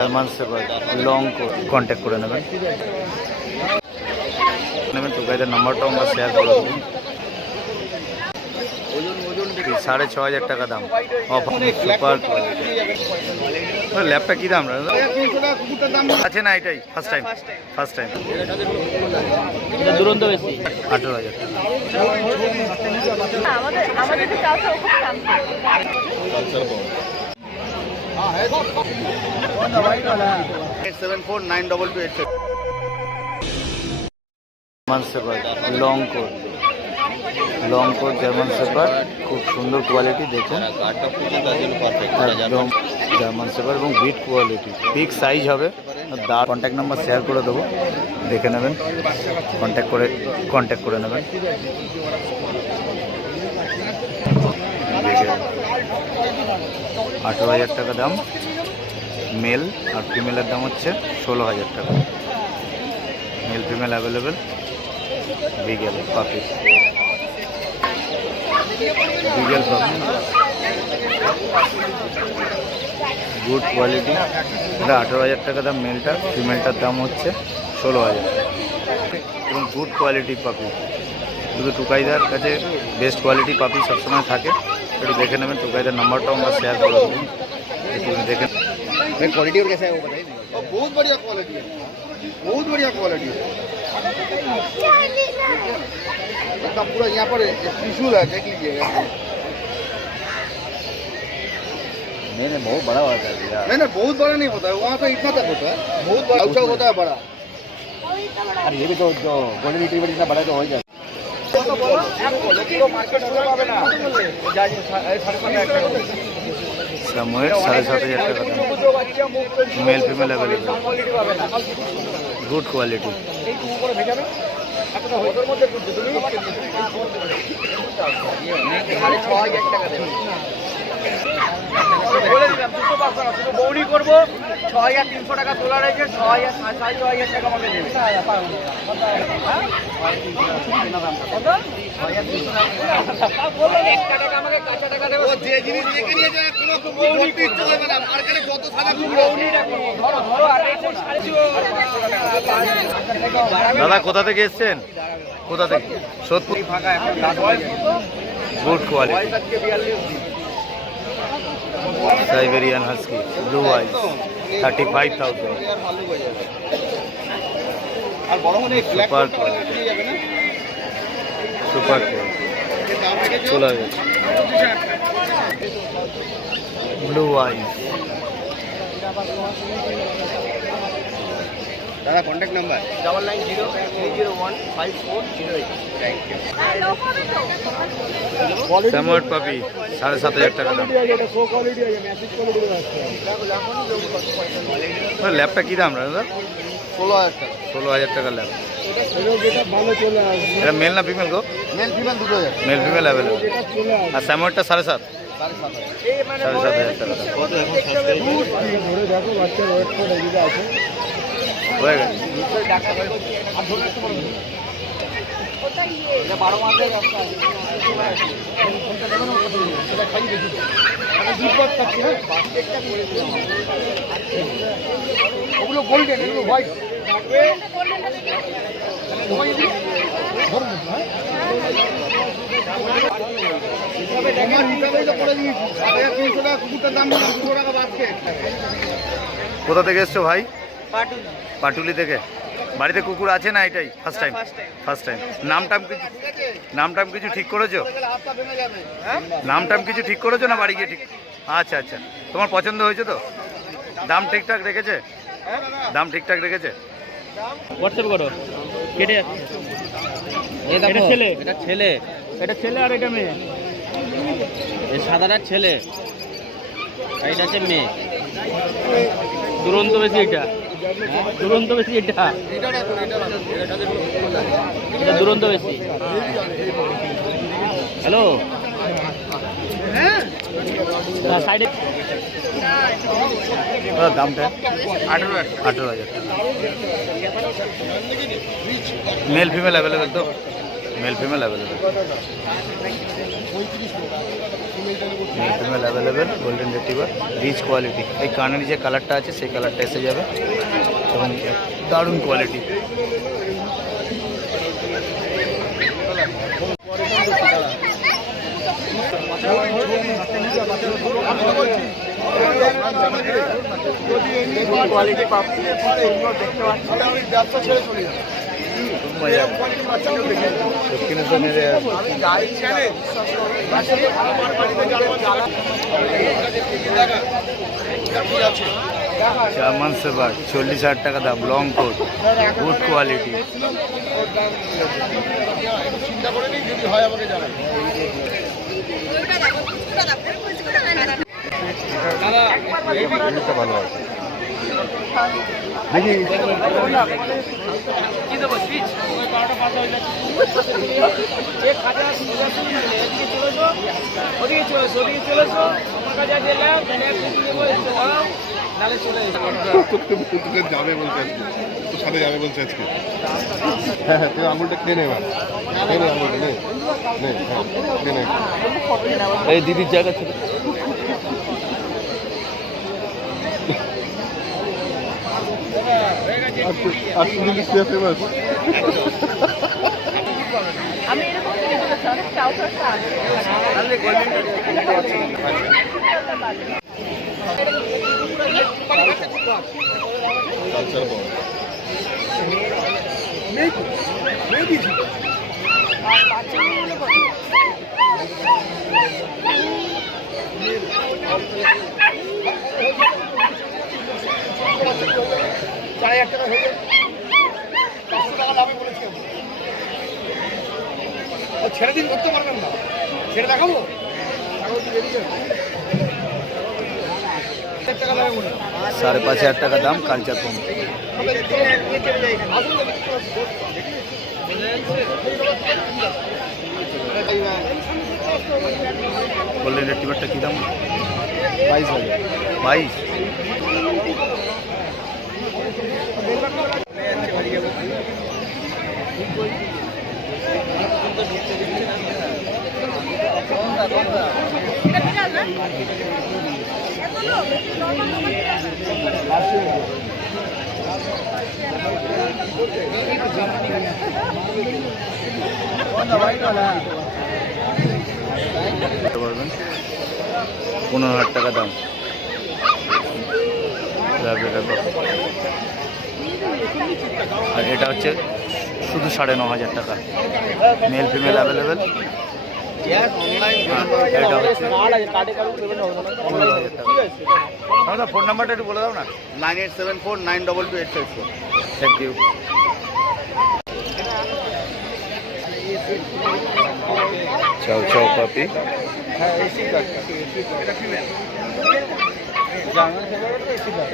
German shepherd long contact করে নেবেন টুকাইদের নাম্বারটাও আমরা শেয়ার করে দেবো। 6,500 টাকা দাম। সুপার ল্যাপটা কী দাম আছে না? এটাই ফার্স্ট টাইম দুরন্ত বেশি 18,000 টাকা। 749228 German shepherd long coat German shepherd, খুব সুন্দর কোয়ালিটি দেখুন একদম জার্মান শেফার্ড এবং বিট কোয়ালিটি, বিগ সাইজ হবে। কন্ট্যাক্ট নাম্বার শেয়ার করে দেবো, দেখে নেবেন, কন্ট্যাক্ট করে নেবেন। 18,000 টাকা দাম। মেল আর ফিমেলের দাম হচ্ছে 16,000 টাকা। Male female available. বিগেল পাপি, গুড কোয়ালিটি। এটা 18,000 টাকা দাম মেলটা, ফিমেলটার দাম হচ্ছে 16,000 এবং গুড কোয়ালিটি পাপি। শুধু টুকাইদার কাছে বেস্ট কোয়ালিটি পাপি সবসময় থাকে, একটু দেখে নেবেন। টুকাইদার নাম্বারটাও আমরা শেয়ার করে দেবো, একটু দেখে। क्वालिटी और कैसा है वो बताइए। बहुत बढ़िया क्वालिटी है, बहुत बढ़िया क्वालिटी है। इसका पूरा यहाँ पर टिश्यूल है, देख लीजिएगा। नहीं बहुत बड़ा होता है। नहीं बहुत बड़ा नहीं होता है, वहाँ से इतना तक होता है, बहुत बड़ा ऊंचा होता है बड़ा। अरे ये भी तो जो गोल्डन रिट्रीवर इतना बड़ा तो हो जाए। सामोएड 7,500 টাকা দাম। Male female available, good quality. বৌড়ি করবো 6,300 টাকা তোলা রেখে 6,000 টাকা আমাকে দেবে। যে জিনিস দেখে নিয়ে যায় কোনো ইচ্ছে হবে না, মার্কেটে কত সাদা দাদা কোথা থেকে এসছেন? কোথা থেকে? Sodepur. Good quality. Siberian husky blue eyes 35,000। আর বড় হলে সুপার কোয়ালিটি, সুপার কোয়ালিটি। চলে গেছে ব্লু আইস। দাদা contact number 9903015408। Thank you. Samoyed puppy 7,500 টাকা দাম। ল্যাপটা কী দাম দাদা? 16,000 টাকা। 16,000 টাকা ল্যাপ। এটা মেল না ফিমেল গো? মেল ফিমেল দুটো আছে। Male female available. আর স্যামোয়েডটা 7,500 টাকা দাম। হয়ে গেছে। ওগুলো গোল্ডেন, এগুলো হোয়াইট। কোথা থেকে এসছো ভাই? পাটুলি থেকে। বাড়িতে কুকুর আছে না? এটাই ফার্স্ট টাইম। নাম কিছু ঠিক করেছো? নাম কিছু ঠিক করেছো না বাড়ি গিয়ে ঠিক? আচ্ছা আচ্ছা, তোমার পছন্দ হয়েছে তো? দাম ঠিকঠাক রেখেছে? হোয়াটসঅ্যাপ করো, কেটে যাচ্ছে। এটা ছেলে, এটা ছেলে আর এটা মেয়ে। এই সাদাটা ছেলে, এটা হচ্ছে মেয়ে। দুরন্ত বেশি এটা, দুরন্ত বেশি এটা, এটা দুরন্ত বেশি। হ্যালো, সাইডে দামটা 18,000 টাকা। মেল ফিমেল অ্যাভেলেবেল তো? Male female available, male female available. Golden retriever rich quality, এই কানের যে কালারটা আছে সেই কালারটা এসে যাবে এবং দারুণ কোয়ালিটি। জার্মান শেফার্ড 40,000 টাকা দাম, লং কোট, গুড কোয়ালিটি। ভালো আছে যাবে বলছে, তোর সাথে যাবে বলছে আজকে। হ্যাঁ হ্যাঁ, তুই আঙুলটা খেয়ে নে, এবার খেয়ে নে আঙুলটা, নে নে, হ্যাঁ খেয়ে নে। এই দিদির জায়গা ছিল। আর তুমি কি খেয়ে ফেমাস? আমি এরকম ছেড়ে দিন, করতে পারবেন না, ছেড়ে দেখাবো। 5,500 টাকা দাম, কালচার কম। গোল্ডেন রিট্রিভারটা কি দাম? 22,000। 22? পারবেন 15,000 টাকা দাম। আর এটা হচ্ছে শুধু 9,500 টাকা, মেল ফিমেল অ্যাভেলেবেল। এটা হচ্ছে 15,000 টাকা। দাদা ফোন নাম্বারটা একটু বলে দাও না। 9874922854। Thank you. চাও চাও পাপি, জার্মান শেফার্ড।